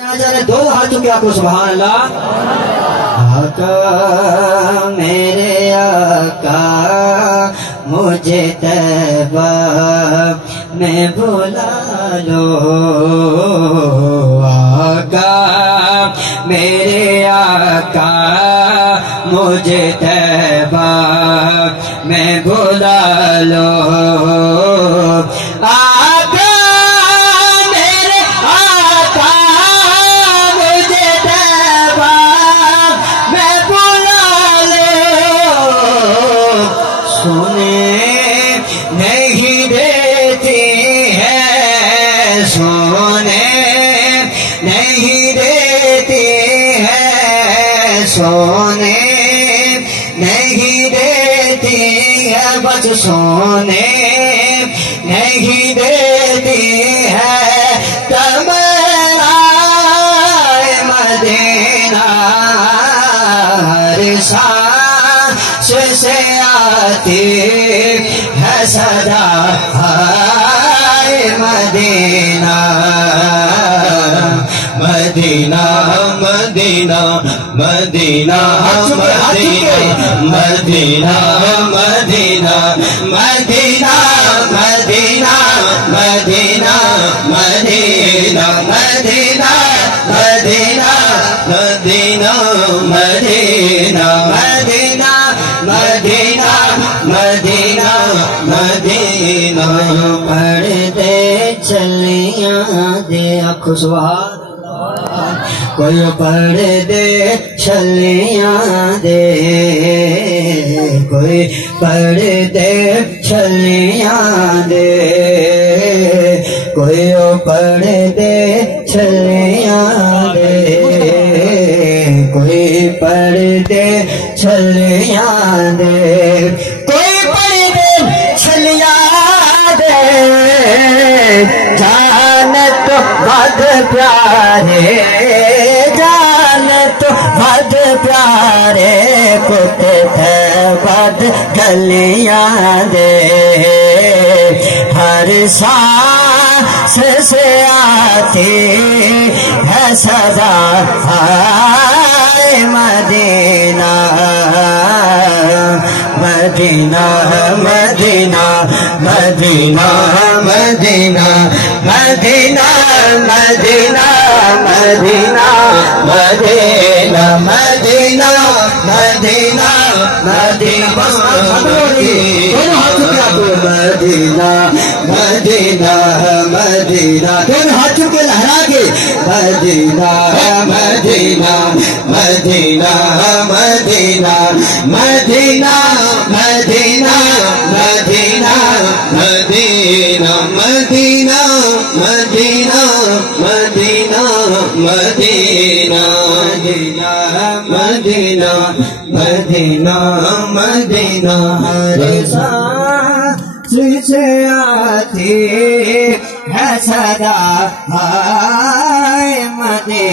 دو ہاتھوں کے آپ کو سبحان اللہ. آقا میرے آقا مجھے طیبہ میں بلا لو. آقا میرے آقا مجھے طیبہ میں بلا لو. سونے نہیں دیتی ہے بس سونے نہیں دیتی ہے تمنا مدینہ. ہر سانس سے آتی ہے صدا مدینہ. مدینہ مدینہ مدینہ مدینہ مدینہ مدینہ مدینہ مدینہ مدینہ مدینہ مدینہ مدینہ مدینہ مدینہ مدینہ مدینہ مدینہ مدینہ. پردے چلیاں دے آنکھوں سوار کوئی پردے چلیاں دے. کوئی پردے چلیاں دے. کوئی پردے چلیاں دے. کوئی پردے چلیاں دے. کوئی پردے چلیاں دے. جانت بد پیارے جانت بد پیارے کتے بد گلیاں دے. ہر سانس سے آتی ہے صدا مدینہ. مدینہ مدینہ مدینہ مدینہ مدینہ مدینہ مدینہ مدینہ مدینہ مدینہ مدینہ مدینہ مدینہ مدینہ. دونوں ہاتھوں کو لہرا کے مدینہ مدینہ مدینہ مدینہ مدینہ مدینہ مدینہ مدینہ مدینہ مدینہ مدینہ مدینہ مدینہ مدینہ مدینہ. ہر سانس سے آتی ہے صدا مدینہ.